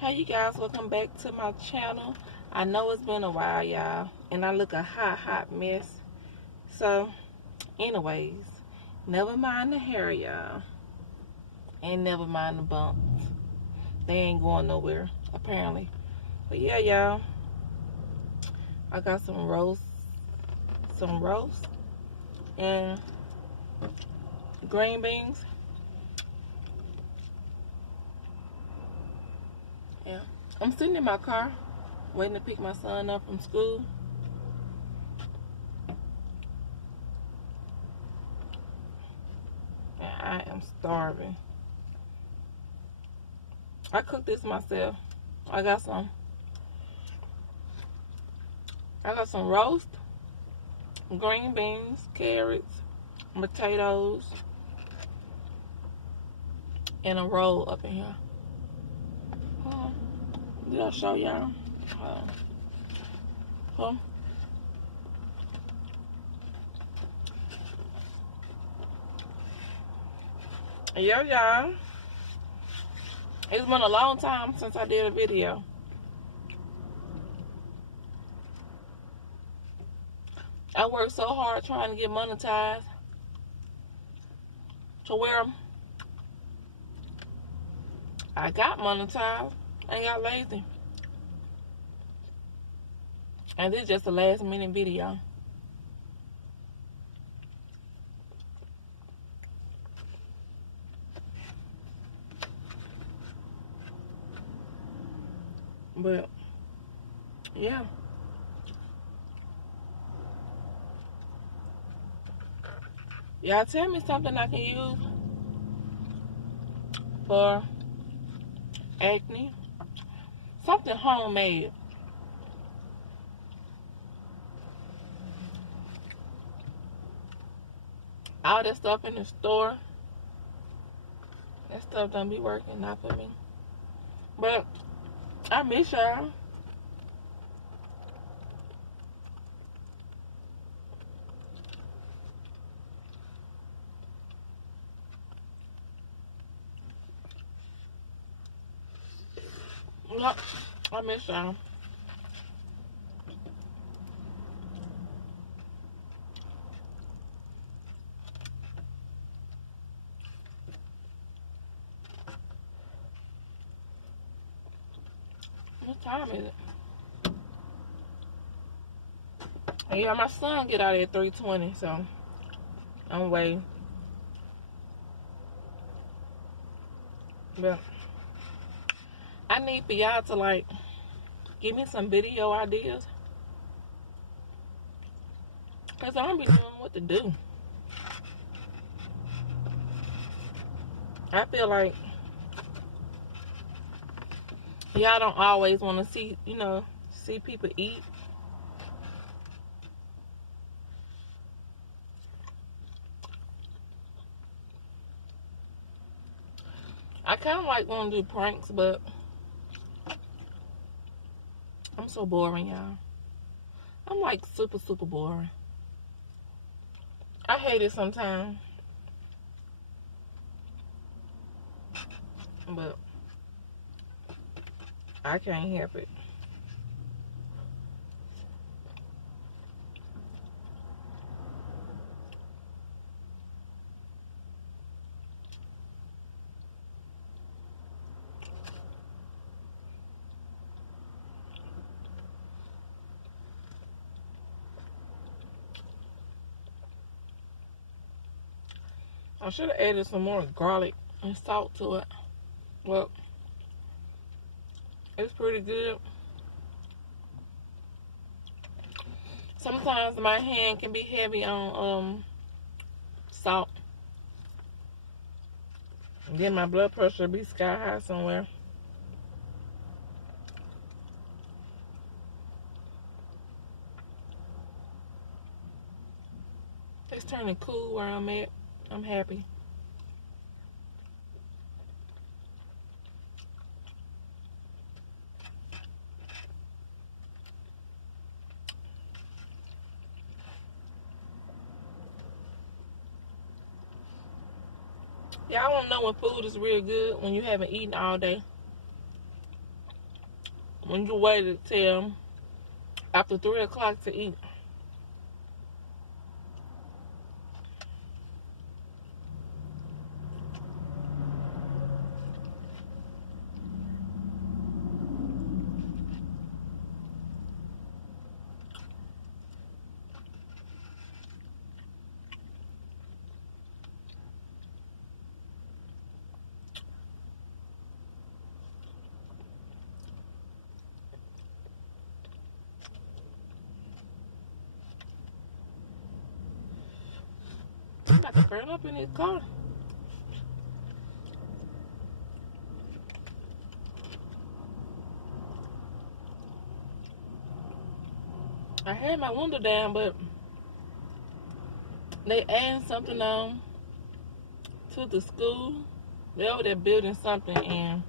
Hey you guys, welcome back to my channel. I know it's been a while, y'all, and I look a hot mess. So anyways, never mind the hair, y'all, and never mind the bumps. They ain't going nowhere apparently. But yeah, y'all, I got some roast and green beans. Yeah, I'm sitting in my car waiting to pick my son up from school. And I am starving. I cooked this myself. I got some roast, green beans, carrots, potatoes, and a roll up in here. Did I show y'all? Yeah, y'all. It's been a long time since I did a video. I worked so hard trying to get monetized to where I got monetized and got lazy. And this is just a last minute video. But yeah. Y'all tell me something I can use for acne. Something homemade. All that stuff in the store, that stuff don't be working, not for me. But I miss y'all. Yep, I miss y'all. What time is it? Yeah, my son get out at 3:20, so I'm waiting. But I need for y'all to like give me some video ideas, cause I don't be knowing what to do. I feel like y'all don't always want to see people eat. I kind of like want to do pranks, but I'm so boring, y'all. I'm like super boring. I hate it sometimes, but I can't help it. I should have added some more garlic and salt to it. Well, it's pretty good. Sometimes my hand can be heavy on salt. And then my blood pressure be sky high somewhere. It's turning cool where I'm at. I'm happy. Y'all don't know when food is real good when you haven't eaten all day. when you waited till after 3 o'clock to eat. I'm about to burn up in this car. I had my window down, but they adding something on to the school. They over there building something, and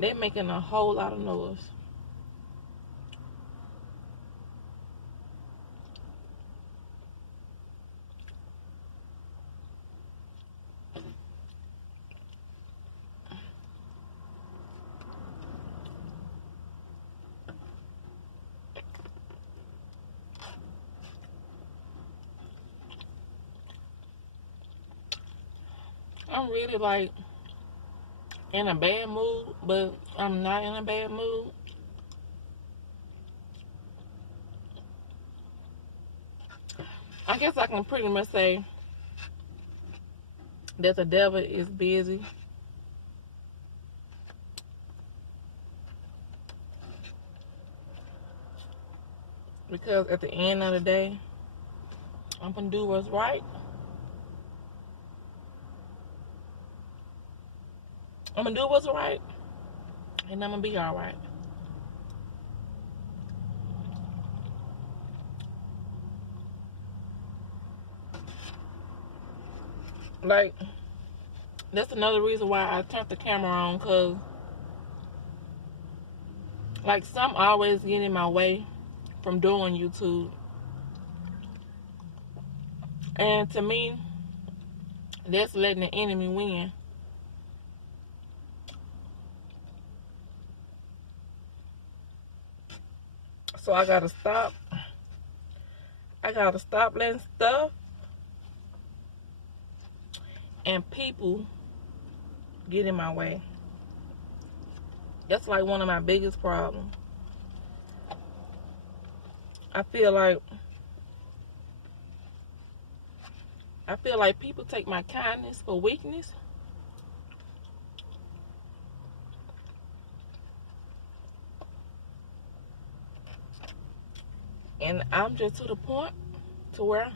they're making a whole lot of noise. I'm really like in a bad mood, but I'm not in a bad mood. I guess I can pretty much say that the devil is busy. Because at the end of the day, I'm going to do what's right. I'm going to do what's right. And I'm going to be all right. Like, that's another reason why I turned the camera on. Because, like, some always get in my way from doing YouTube. And to me, that's letting the enemy win. So I gotta stop. I gotta stop letting stuff and people get in my way. That's like one of my biggest problems. I feel like people take my kindness for weakness. And I'm just to the point to where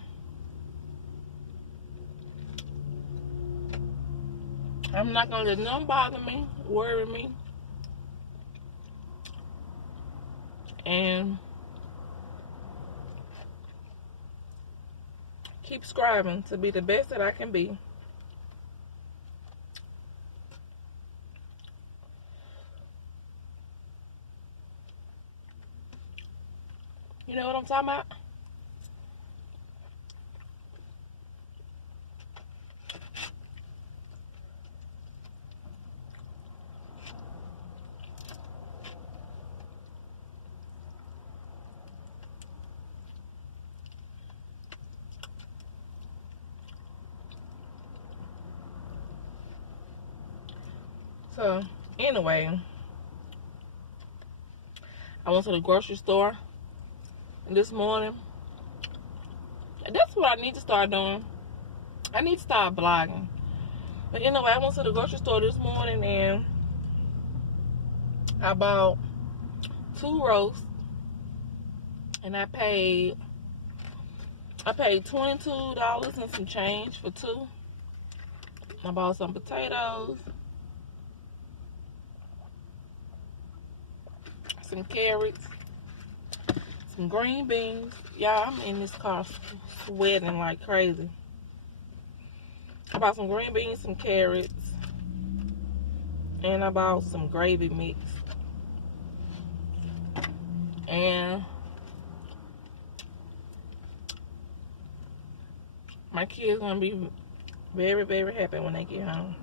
I'm not gonna let nothing bother me, worry me, and keep striving to be the best that I can be. You know what I'm talking about? So, anyway, I went to the grocery store this morning. That's what I need to start doing. I need to start blogging. But anyway, I went to the grocery store this morning and I bought 2 roasts, and I paid $22 and some change for 2. I bought some potatoes, some carrots, some green beans. Y'all, I'm in this car sweating like crazy. I bought some green beans, some carrots, and I bought some gravy mix. And my kids gonna be very, very happy when they get home,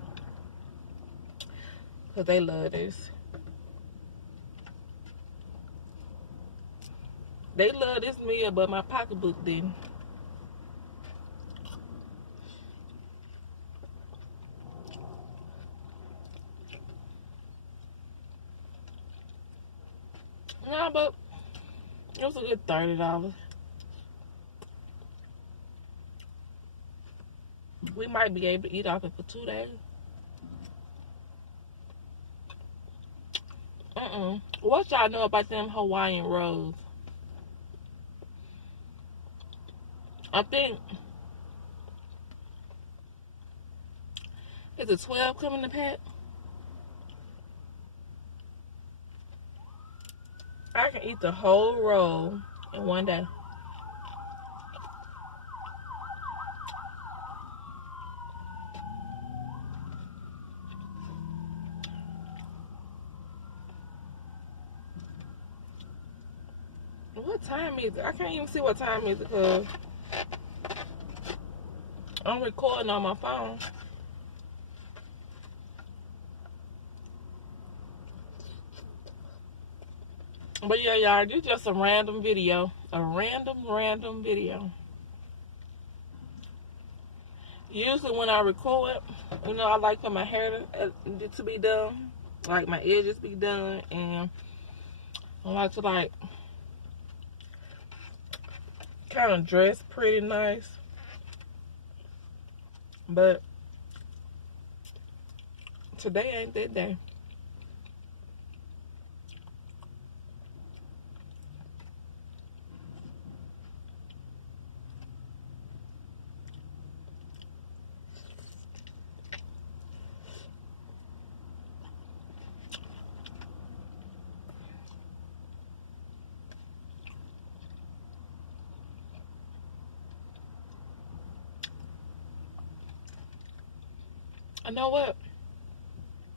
because they love this. They love this meal, but my pocketbook didn't. No, but it was a good $30. We might be able to eat off it for 2 days. What y'all know about them Hawaiian rolls? I think it's a 12 coming in the pack. I can eat the whole roll in one day. What time is it? I can't even see what time is it because I'm recording on my phone. But yeah, y'all, this is just a random video. A random video. Usually when I record, you know, I like for my hair to be done. Like my edges be done. And I like to like kind of dress pretty nice. But today ain't that day. I know what?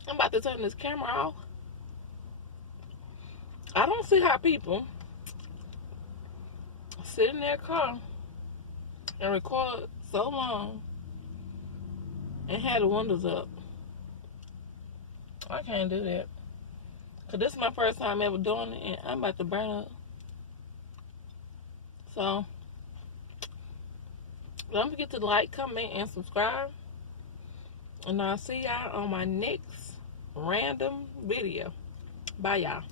I'm about to turn this camera off. I don't see how people sit in their car and record so long and have the windows up. I can't do that. Because this is my first time ever doing it and I'm about to burn up. So, don't forget to like, comment, and subscribe. And I'll see y'all on my next random video. Bye, y'all.